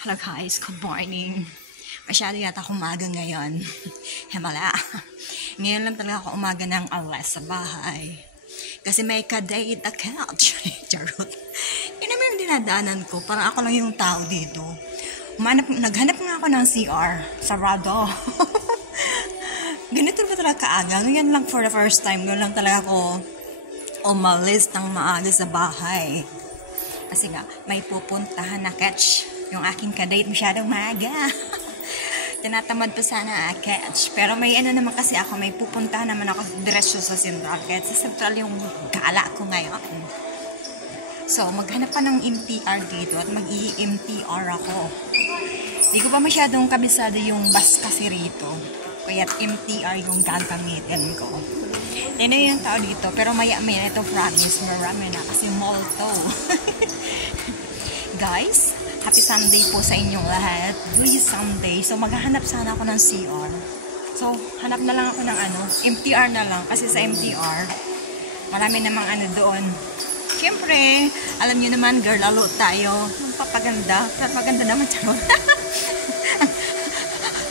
Hello guys, good morning. Masyado yata akong umaga ngayon. Himala. Ngayon lang talaga ako umaga ng alas sa bahay. Kasi may ka-date a couch. Charot. Yun naman yung dinadaanan ko. Parang ako lang yung tao dito. Naghanap nga ako ng CR. Sarado. Ganito ba talaga kaaga? Ngayon lang for the first time. Ngayon lang talaga ako umalis ng maaga sa bahay. Kasi nga, may pupuntahan na catch. Yung aking kadate masyadong maaga. Tinatamad pa sana catch. Pero may ano naman kasi ako, may pupuntahan naman ako diretso sa Central. Kaya sa Central yung gala ko ngayon. So, maghanap pa ng MTR dito at mag-i-MTR ako. Hindi ko pa masyadong kabisado yung bus kasi rito. Kaya MTR yung gagamitin ko. Yan yung tao dito. Pero maya-maya ito promise. Marami na kasi mall to. Guys, happy Sunday po sa inyong lahat. Please Sunday. So, maghahanap sana ako ng CR. So, hanap na lang ako ng MTR na lang. Kasi sa MTR, marami namang doon. Siyempre, alam niyo naman, girl, lalo tayo. Papaganda. Pero maganda naman, charot.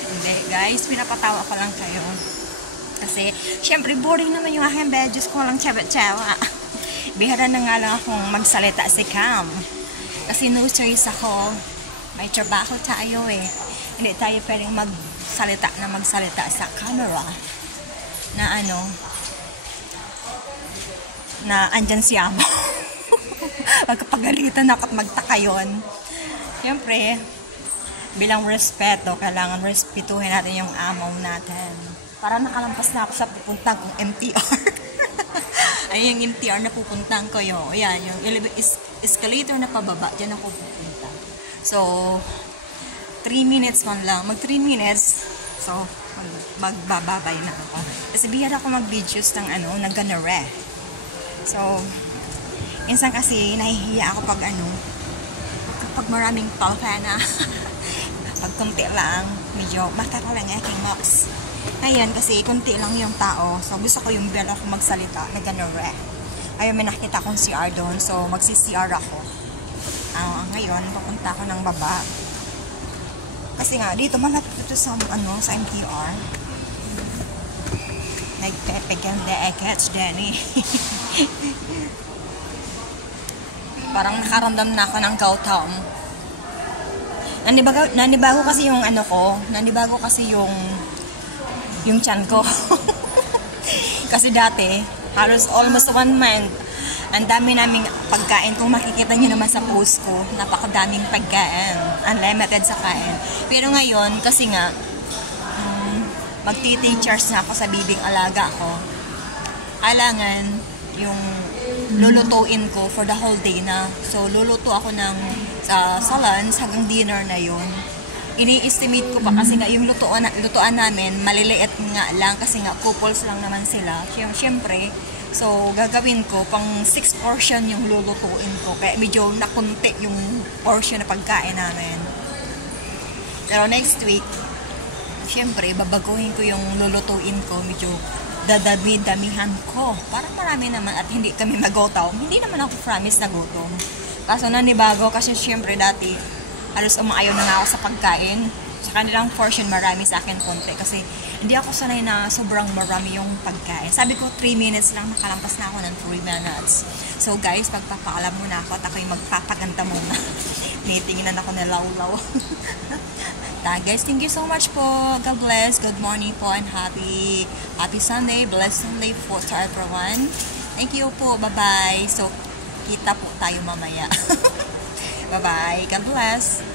Hindi, guys. Pinapatawa ko lang kayo. Kasi, siyempre, boring naman yung aking bedjes ko lang tsawa-tsawa. Bihara na nga lang akong magsalita si Cam. Kasi no choice ako. May trabaho tayo eh. Hindi tayo pwedeng magsalita sa camera. Na na andyan si Amo. Magkapagalitan ako at magtaka yun. Siyempre, bilang respeto, kailangan respetuhin natin yung amo natin. Parang nakalampas na ako sa pupuntang kong MTR. Ayun yung MTR na pupuntahan ko yun. Ayan, yung escalator na pababa. Diyan ako pupunta. So, 3 minutes man lang. Mag 3 minutes. So, magbababay na ako. Kasi bihara ako mag-videos ng ng ganare. So, minsan kasi nahihiya ako pag kapag maraming palfana. Pag kunti lang, medyo matara lang aking mocks. Ngayon, kasi kunti lang yung tao. So, gusto ko yung bela ako magsalita na ganore. Ayun, may nakita akong CR doon. So, magsi-CR ako. Ngayon, papunta ako ng baba. Kasi nga, dito malapit ito sa, sa MTR. Nagpepeganda catch Danny. Parang nakaramdam na ako ng gautam. Nanibago kasi yung nanibago kasi yung tiyan ko. Kasi dati, halos almost 1 month, ang dami naming pagkain. Kung makikita nyo naman sa post ko, napakadaming pagkain. Unlimited sa kain. Pero ngayon, kasi nga, magti-teachers na ako sa bibing alaga ko. Kailangan yung lulutuin ko for the whole day na. So, luluto ako sa lunch hanggang dinner na yun. Ini-estimate ko pa kasi nga yung lutuan namin maliliit nga lang kasi nga couples lang naman sila. Siyempre, so gagawin ko pang 6 portion yung lulutuin ko. Kaya medyo nakunti yung portion na pagkain namin. Pero next week, siyempre, babaguhin ko yung lulutuin ko. Medyo dadami-damihan ko. Parang marami naman at hindi kami magotaw. Hindi naman ako promise na gutom. Kaso nanibago kasi siyempre dati halos umaayaw na nga ako sa pagkain. Sa kanilang portion, marami, sa akin konti. Kasi hindi ako sanay na sobrang marami yung pagkain. Sabi ko, 3 minutes lang, nakalampas na ako ng 3 minutes. So guys, magpapaalam muna ako at ako'y magpapaganda muna. Nitingnan ako na lawlaw. Guys, thank you so much po. God bless. Good morning po and happy Sunday. Blessed Sunday po to everyone. Thank you po. Bye-bye. So, kita po tayo mamaya. Bye-bye. God bless.